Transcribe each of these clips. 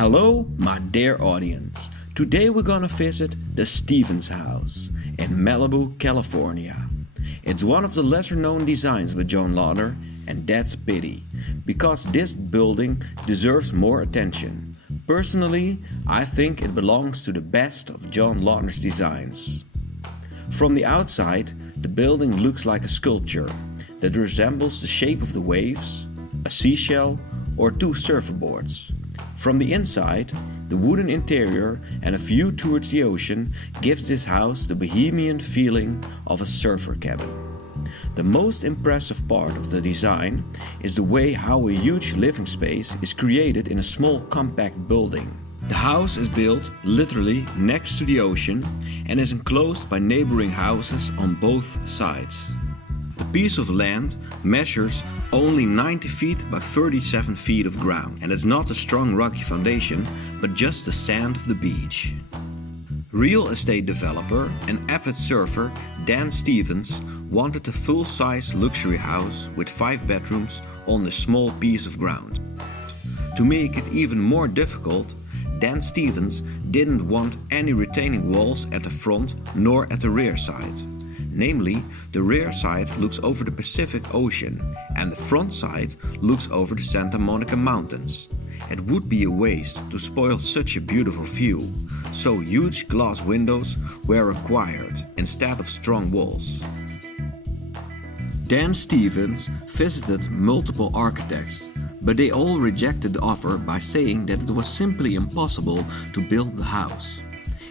Hello, my dear audience. Today we're gonna visit the Stevens House in Malibu, California. It's one of the lesser known designs by John Lautner, and that's a pity, because this building deserves more attention. Personally, I think it belongs to the best of John Lautner's designs. From the outside, the building looks like a sculpture that resembles the shape of the waves, a seashell, or two surfboards. From the inside, the wooden interior and a view towards the ocean gives this house the bohemian feeling of a surfer cabin. The most impressive part of the design is the way how a huge living space is created in a small compact building. The house is built literally next to the ocean and is enclosed by neighboring houses on both sides. The piece of land measures only 90 feet by 37 feet of ground, and it's not a strong rocky foundation, but just the sand of the beach. Real estate developer and avid surfer Dan Stevens wanted a full-size luxury house with 5 bedrooms on this small piece of ground. To make it even more difficult, Dan Stevens didn't want any retaining walls at the front nor at the rear side. Namely, the rear side looks over the Pacific Ocean and the front side looks over the Santa Monica Mountains. It would be a waste to spoil such a beautiful view, so huge glass windows were required instead of strong walls. Dan Stevens visited multiple architects, but they all rejected the offer by saying that it was simply impossible to build the house.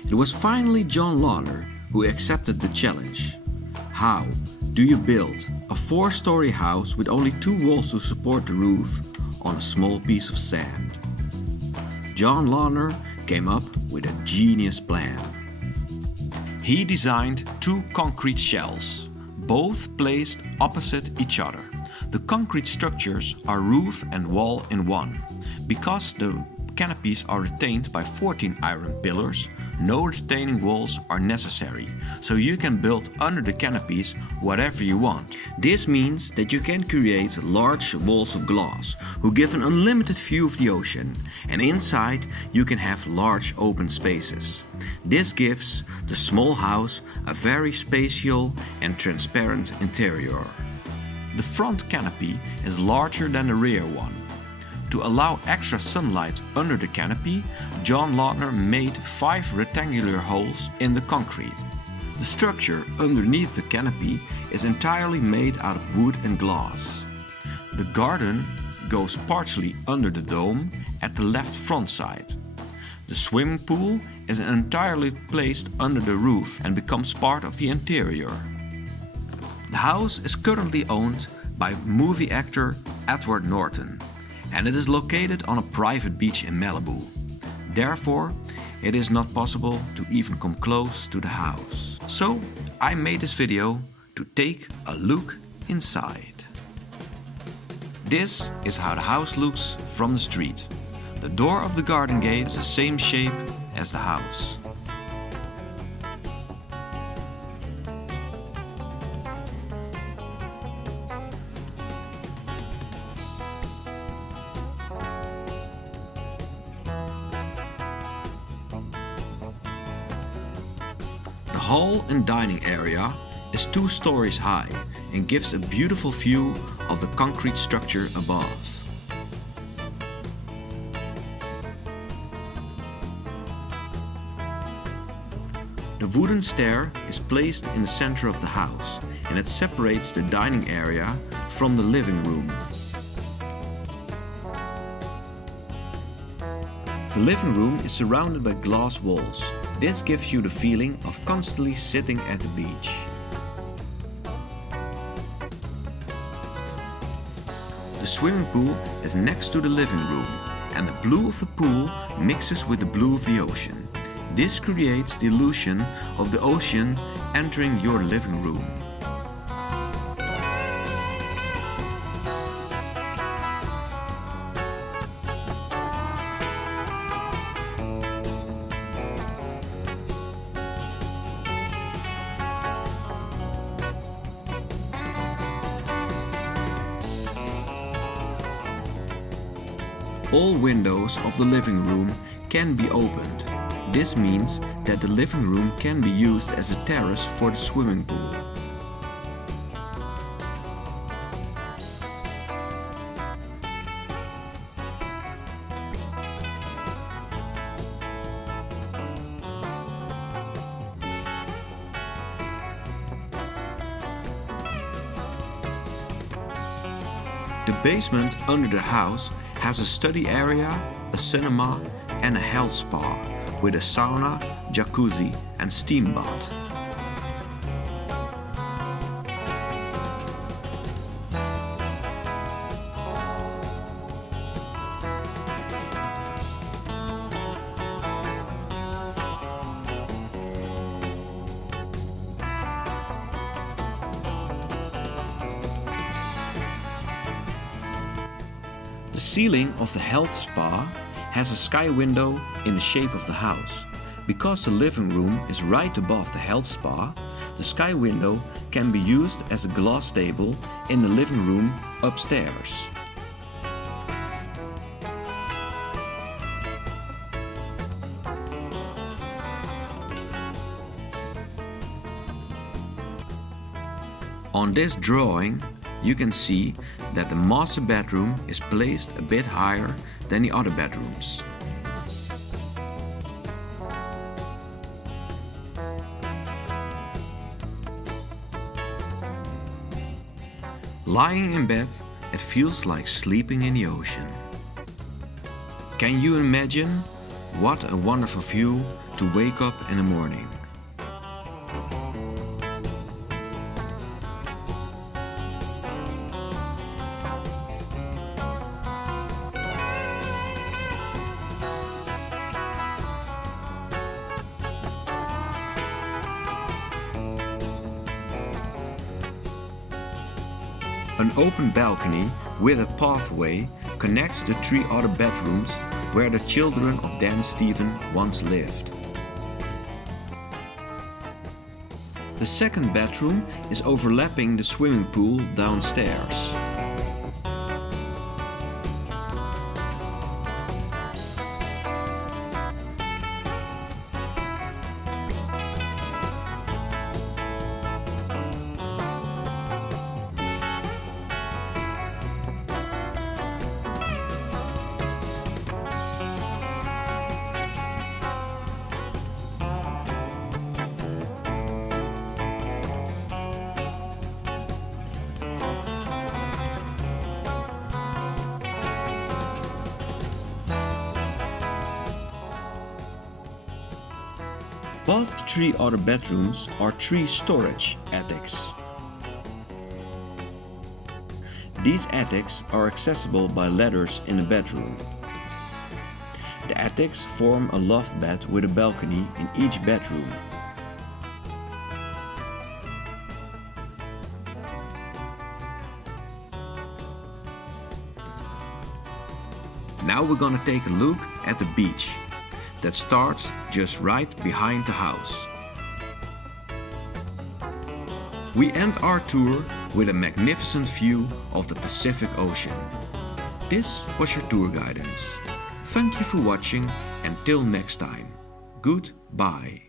It was finally John Lautner who accepted the challenge. How do you build a 4-story house with only 2 walls to support the roof on a small piece of sand? John Lautner came up with a genius plan. He designed 2 concrete shells, both placed opposite each other. The concrete structures are roof and wall in one. Because the canopies are retained by 14 iron pillars, no retaining walls are necessary, so you can build under the canopies whatever you want. This means that you can create large walls of glass who give an unlimited view of the ocean, and inside you can have large open spaces. This gives the small house a very spatial and transparent interior. The front canopy is larger than the rear one. To allow extra sunlight under the canopy, John Lautner made 5 rectangular holes in the concrete. The structure underneath the canopy is entirely made out of wood and glass. The garden goes partially under the dome at the left front side. The swimming pool is entirely placed under the roof and becomes part of the interior. The house is currently owned by movie actor Edward Norton, and it is located on a private beach in Malibu. Therefore, it is not possible to even come close to the house. So, I made this video to take a look inside. This is how the house looks from the street. The door of the garden gate is the same shape as the house. The hall and dining area is 2 stories high and gives a beautiful view of the concrete structure above. The wooden stair is placed in the center of the house, and it separates the dining area from the living room. The living room is surrounded by glass walls. This gives you the feeling of constantly sitting at the beach. The swimming pool is next to the living room, and the blue of the pool mixes with the blue of the ocean. This creates the illusion of the ocean entering your living room. All windows of the living room can be opened. This means that the living room can be used as a terrace for the swimming pool. The basement under the house has a study area, a cinema and a health spa with a sauna, jacuzzi and steam bath. The ceiling of the health spa has a sky window in the shape of the house. Because the living room is right above the health spa, the sky window can be used as a glass table in the living room upstairs. On this drawing, you can see that the master bedroom is placed a bit higher than the other bedrooms. Lying in bed, it feels like sleeping in the ocean. Can you imagine what a wonderful view to wake up in the morning? An open balcony with a pathway connects the 3 other bedrooms where the children of Dan Stephen once lived. The second bedroom is overlapping the swimming pool downstairs. Above the 3 other bedrooms are 3 storage attics. These attics are accessible by ladders in the bedroom. The attics form a loft bed with a balcony in each bedroom. Now we're gonna take a look at the beach that starts just right behind the house. We end our tour with a magnificent view of the Pacific Ocean. This was your tour guidance. Thank you for watching and till next time. Goodbye.